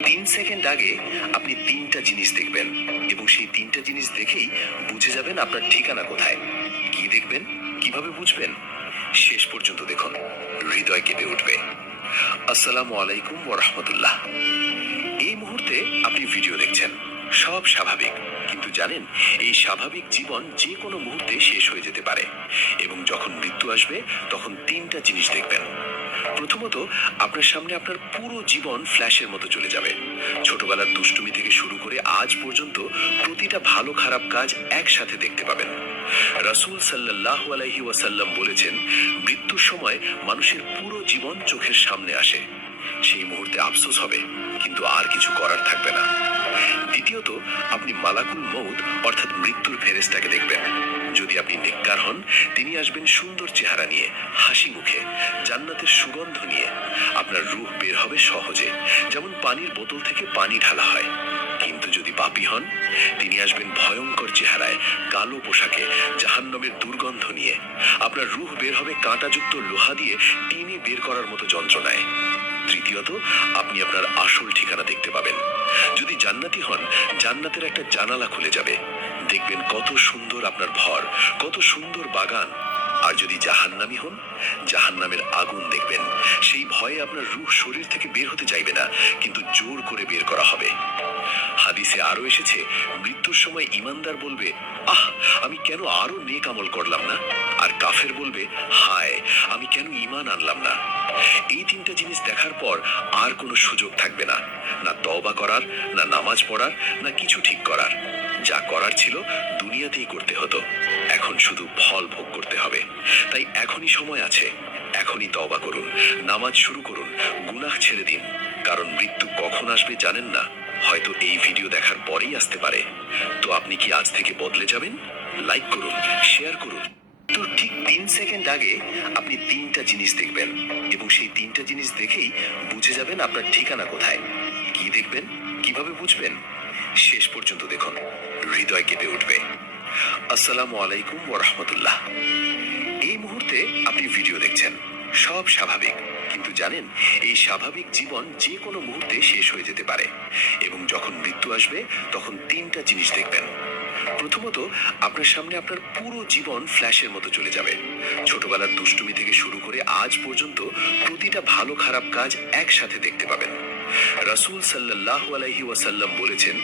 3 second আগে আপনি 3টা জিনিস দেখবেন এবং সেই 3টা জিনিস দেখেই বুঝে যাবেন আপনার ঠিকানা কোথায়। কি দেখবেন, কিভাবে বুঝবেন, শেষ পর্যন্ত দেখুন, হৃদয় কেঁপে উঠবে। আসসালামু আলাইকুম ওয়া রাহমাতুল্লাহ। এই মুহূর্তে আপনি ভিডিও দেখছেন, সব স্বাভাবিক, কিন্তু জানেন এই স্বাভাবিক জীবন যে কোনো মুহূর্তে শেষ হয়ে যেতে পারে এবং যখন মৃত্যু আসবে তখন 3টা জিনিস দেখবেন। প্রথমত, আপনার সামনে আপনার পুরো জীবন ফ্ল্যাশের মতো চলে যাবে। ছোটবেলার দুষ্টুমি থেকে শুরু করে আজ পর্যন্ত প্রতিটা ভালো খারাপ কাজ একসাথে দেখতে পাবেন। রাসূল সাল্লাল্লাহু আলাইহি ওয়াসাল্লাম বলেছেন, মৃত্যুর সময় মানুষের পুরো জীবন চোখের সামনে আসে। সেই মুহূর্তে আফসোস হবে, কিন্তু আর কিছু করার থাকবে না। দ্বিতীয়ত, আপনি মালাকুল মউত অর্থাৎ মৃত্যুর ফেরেশতাকে দেখবেন। যদি আপনি নেককার হন, তিনি আসবেন সুন্দর চেহারা নিয়ে, হাসি মুখে, জান্নাতের সুগন্ধ নিয়ে। আপনার রূহ বের হবে সহজে, যেমন পানির বোতল থেকে পানি ঢালা হয়। কিন্তু যদি পাপী হন, তিনি আসবেন ভয়ঙ্কর চেহারায়, কালো পোশাকে, জাহান্নামের দুর্গন্ধ নিয়ে। আপনার রূহ বের হবে কাঁটাযুক্ত লোহা দিয়ে টেনে বের করার মতো যন্ত্রণায়। তৃতীয়ত, আপনি আপনার আসল ঠিকানা দেখতে পাবেন। যদি জান্নাতি হন, জান্নাতের একটা জানালা খুলে যাবে, দেখবেন কত সুন্দর আপনার ঘর, কত সুন্দর বাগান। আর যদি জাহান্নামী হন, জাহান্নামের আগুন দেখবেন। সেই ভয়ে আপনার রূহ শরীর থেকে বের হতে চাইবে না, কিন্তু জোর করে বের করা হবে। হাদিসে আরো এসেছে, মৃত্যুর সময় ঈমানদার বলবে, আহ, আমি কেন আরো নেক আমল করলাম না? আর কাফের বলবে, হায়, আমি কেন ঈমান আনলাম না? এই 3টা জিনিস দেখার পর আর কোনো সুযোগ থাকবে না, না তওবা করার, না নামাজ পড়ার, না কিছু ঠিক করার। যা করার ছিল দুনিয়াতেই করতে হতো, এখন শুধু ফল ভোগ করতে হবে। তাই এখনই সময় আছে, এখনই তওবা করুন, নামাজ শুরু করুন, গুনাহ ছেড়ে দিন। কারণ মৃত্যু কখন আসবে জানেন না, হয়তো এই ভিডিও দেখার পরেই আসতে পারে। তো আপনি কি আজ থেকে বদলে যাবেন? লাইক করুন, শেয়ার করুন। তো ঠিক 3 সেকেন্ড আগে আপনি 3টা জিনিস দেখবেন এবং সেই 3টা জিনিস দেখেই বুঝে যাবেন আপনার ঠিকানা কোথায়। কি দেখবেন, কিভাবে বুঝবেন, শেষ পর্যন্ত দেখুন, হৃদয় কেঁপে উঠবে। আসসালামু আলাইকুম ওয়া রাহমাতুল্লাহ। এই মুহূর্তে আপনি ভিডিও দেখছেন, সব স্বাভাবিক, কিন্তু জানেন এই স্বাভাবিক জীবন যে কোনো মুহূর্তে শেষ হয়ে যেতে পারে এবং যখন মৃত্যু আসবে তখন 3টা জিনিস দেখবেন। প্রথমত, আপনার সামনে আপনার পুরো জীবন ফ্ল্যাশের মতো চলে যাবে। ছোটবেলার দুষ্টুমি থেকে শুরু করে আজ পর্যন্ত প্রতিটা ভালো খারাপ কাজ একসাথে দেখতে পাবেন। রাসূল সাল্লাল্লাহু আলাইহি ওয়াসাল্লাম বলেছেন,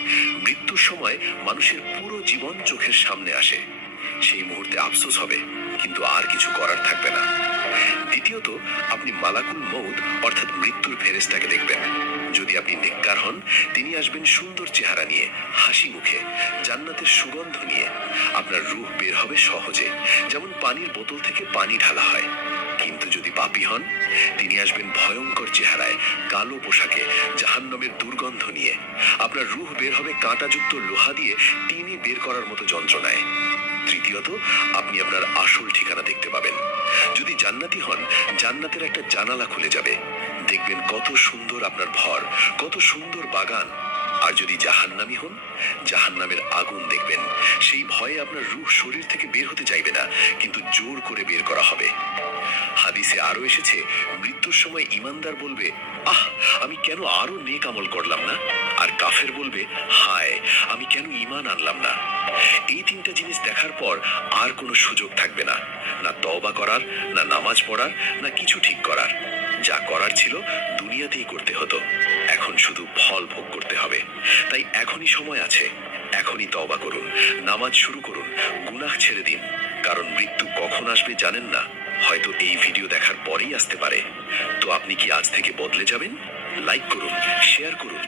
মৃত্যুর সময় মানুষের পুরো জীবন চোখের সামনে আসে। সেই মুহূর্তে আফসোস হবে, কিন্তু আর কিছু করার থাকবে না। দ্বিতীয়ত, আপনি মালাকুল মউত অর্থাৎ মৃত্যুর ফেরেশতাকে দেখবেন। যদি আপনি নেককার হন, তিনি আসবেন সুন্দর চেহারা নিয়ে, হাসি মুখে, জান্নাতের সুগন্ধ নিয়ে। আপনার রূহ বের হবে সহজে, যেমন পানির বোতল থেকে পানি ঢালা হয়। কিন্তু যদি পাপী হন, তিনি আসবেন ভয়ঙ্কর চেহারায়, কালো পোশাকে, জাহান্নামের দুর্গন্ধ নিয়ে। আপনার রূহ বের হবে কাঁটাযুক্ত লোহা দিয়ে টেনে বের করার মতো যন্ত্রণায়। তৃতীয়ত, আপনি আপনার আসল ঠিকানা দেখতে পাবেন। যদি জান্নাতি হন, জান্নাতের একটা জানালা খুলে যাবে, দেখবেন কত সুন্দর আপনার ঘর, কত সুন্দর বাগান। আর যদি জাহান্নামী হন, জাহান্নামের আগুন দেখবেন। সেই ভয়ে আপনার রূহ শরীর থেকে বের হতে চাইবে না, কিন্তু জোর করে বের করা হবে। হাদিসে আরো এসেছে, মৃত্যুর সময় ঈমানদার বলবে, আহ, আমি কেন আরো নেক আমল করলাম না? আর কাফের বলবে, হায়, আমি কেন ঈমান আনলাম না? এই 3টা জিনিস দেখার পর আর কোনো সুযোগ থাকবে না, না তওবা করার, না নামাজ পড়ার, না কিছু ঠিক করার। যা করার ছিল দুনিয়াতেই করতে হতো, এখন শুধু ফল ভোগ করতে হবে। তাই এখনই সময় আছে, এখনই তওবা করুন, নামাজ শুরু করুন, গুনাহ ছেড়ে দিন। কারণ মৃত্যু কখন আসবে জানেন না, হয়তো এই ভিডিও দেখার পরেই আসতে পারে। তো আপনি কি আজ থেকে বদলে যাবেন? লাইক করুন, শেয়ার করুন।